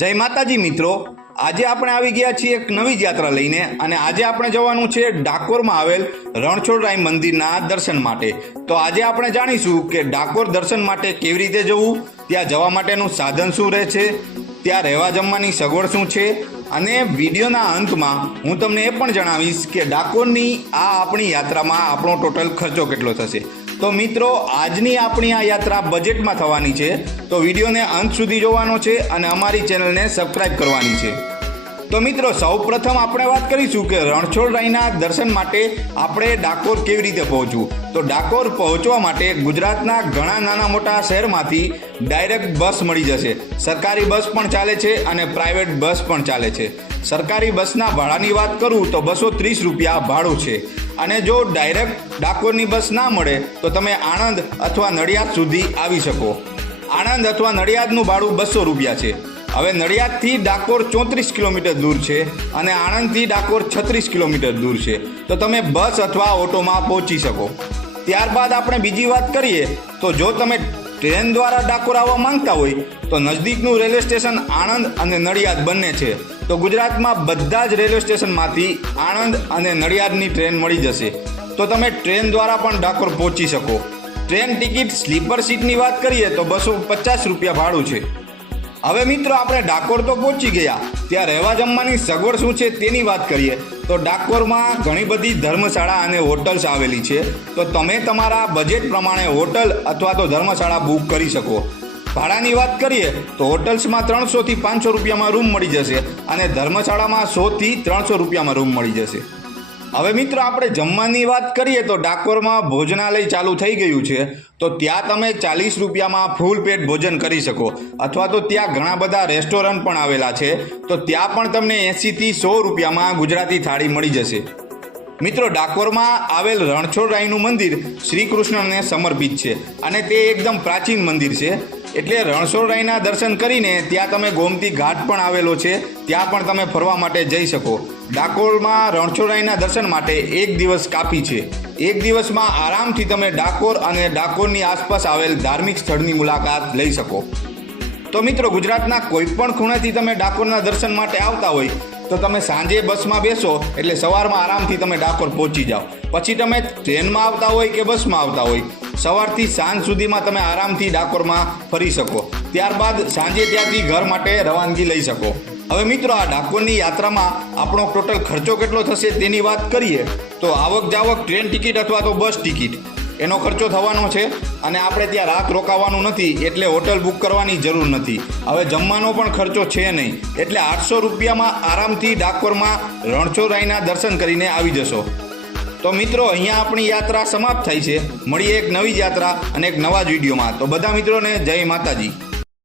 જય માતાજી મિત્રો. આજે આપણે આવી ગયા છીએ એક નવી જ યાત્રા લઈને અને આજે આપણે જવાનું છે ડાકોરમાં આવેલ રણછોડરાય મંદિરના દર્શન માટે. તો આજે આપણે જાણીશું કે ડાકોર દર્શન માટે કેવી રીતે જવું, ત્યાં જવા માટેનું સાધન શું રહે છે, ત્યાં રહેવા જમવાની સગવડ શું છે, અને વિડીયોના અંતમાં હું તમને એ પણ જણાવીશ કે ડાકોરની આ આપણી યાત્રામાં આપણો ટોટલ ખર્ચો કેટલો થશે. તો મિત્રો, આજની આપણી આ યાત્રા બજેટમાં થવાની છે. તો વિડીયોને અંત સુધી જોવાનો છે અને અમારી ચેનલને સબસ્ક્રાઇબ કરવાની છે. તો મિત્રો, સૌપ્રથમ આપણે વાત કરીશું કે રણછોડરાયના દર્શન માટે આપણે ડાકોર કેવી રીતે પહોંચવું? તો ડાકોર પહોંચવા માટે ગુજરાતના ઘણા નાના મોટા શહેરમાંથી ડાયરેક્ટ બસ મળી જશે. સરકારી બસ પણ ચાલે છે અને પ્રાઇવેટ બસ પણ ચાલે છે. સરકારી બસના ભાડાની વાત કરું તો બસો ત્રીસ રૂપિયા ભાડું છે. અને જો ડાયરેક્ટ ડાકોરની બસ ના મળે, તો તમે આણંદ અથવા નડિયાદ સુધી આવી શકો. આણંદ અથવા નડિયાદનું ભાડું બસો રૂપિયા છે. હવે નડિયાદથી ડાકોર ચોત્રીસ કિલોમીટર દૂર છે અને આણંદથી ડાકોર છત્રીસ કિલોમીટર દૂર છે. તો તમે બસ અથવા ઓટોમાં પહોંચી શકો. ત્યારબાદ આપણે બીજી વાત કરીએ, તો જો તમે ટ્રેન દ્વારા ડાકોર આવવા માંગતા હોય, તો નજદીકનું રેલવે સ્ટેશન આણંદ અને નડિયાદ બંને છે. તો ગુજરાતમાં બધા જ રેલવે સ્ટેશનમાંથી આણંદ અને નડિયાદની ટ્રેન મળી જશે. તો તમે ટ્રેન દ્વારા પણ ડાકોર પહોંચી શકો. ટ્રેન ટિકિટ સ્લીપર સીટની વાત કરીએ, તો બસો પચાસ રૂપિયા ભાડું છે. હવે મિત્રો, આપણે ડાકોર તો પહોંચી ગયા. ત્યાં રહેવા જમવાની સગવડ શું છે તેની વાત કરીએ. તો ડાકોરમાં ઘણી બધી ધર્મશાળા અને હોટલ્સ આવેલી છે. તો તમે તમારા બજેટ પ્રમાણે હોટલ અથવા તો ધર્મશાળા બુક કરી શકો. ભાડાની વાત કરીએ, તો હોટલ્સમાં ત્રણસોથી પાંચસો રૂપિયામાં રૂમ મળી જશે અને ધર્મશાળામાં સોથી ત્રણસો રૂપિયામાં રૂમ મળી જશે. હવે મિત્રો આપણે જમવાની વાત કરીએ તો ડાકોરમાં ભોજનાલય ચાલુ થઈ ગયું છે. તો ત્યાં તમે ચાલીસ રૂપિયામાં ફૂલ પેટ ભોજન કરી શકો. અથવા તો ત્યાં ઘણા બધા રેસ્ટોરન્ટ પણ આવેલા છે. તો ત્યાં પણ તમને એંસીથી સો રૂપિયામાં ગુજરાતી થાળી મળી જશે. મિત્રો ડાકોરમાં આવેલ રણછોડરાયનું મંદિર શ્રી કૃષ્ણને સમર્પિત છે અને તે એકદમ પ્રાચીન મંદિર છે. એટલે રણછોડરાયના દર્શન કરીને ત્યાં તમે ગોમતી ઘાટ પણ આવેલો છે. ત્યાં પણ તમે ફરવા માટે જઈ શકો. ડાકોરમાં રણછોડરાયના દર્શન માટે એક દિવસ કાપી છે. એક દિવસમાં આરામથી તમે ડાકોર અને ડાકોરની આસપાસ આવેલ ધાર્મિક સ્થળની મુલાકાત લઈ શકો. તો મિત્રો, ગુજરાતના કોઈ પણ ખૂણેથી તમે ડાકોરના દર્શન માટે આવતા હોય, તો તમે સાંજે બસમાં બેસો એટલે સવારમાં આરામથી તમે ડાકોર પહોંચી જાઓ. પછી તમે ટ્રેનમાં આવતા હોય કે બસમાં આવતા હોય, સવારથી સાંજ સુધીમાં તમે આરામથી ડાકોરમાં ફરી શકો. ત્યારબાદ સાંજે ત્યાંથી ઘર માટે રવાનગી લઈ શકો. હવે મિત્રો, આ ડાકોરની યાત્રામાં આપણો ટોટલ ખર્ચો કેટલો થશે તેની વાત કરીએ, તો આવક જાવક ટ્રેન ટિકિટ અથવા તો બસ ટિકિટ, એનો ખર્ચો થવાનો છે અને આપણે ત્યાં રાત રોકાવાનું નથી, એટલે હોટલ બુક કરવાની જરૂર નથી. હવે જમવાનો પણ ખર્ચો છે નહીં, એટલે આઠસો રૂપિયામાં આરામથી ડાકોરમાં રણછોડરાયના દર્શન કરીને આવી જશો. તો મિત્રો, અહીંયા આપણી યાત્રા સમાપ્ત થાય છે. મળીએ એક નવી યાત્રા અને એક નવા જ વિડીયોમાં. તો બધા મિત્રોને જય માતાજી.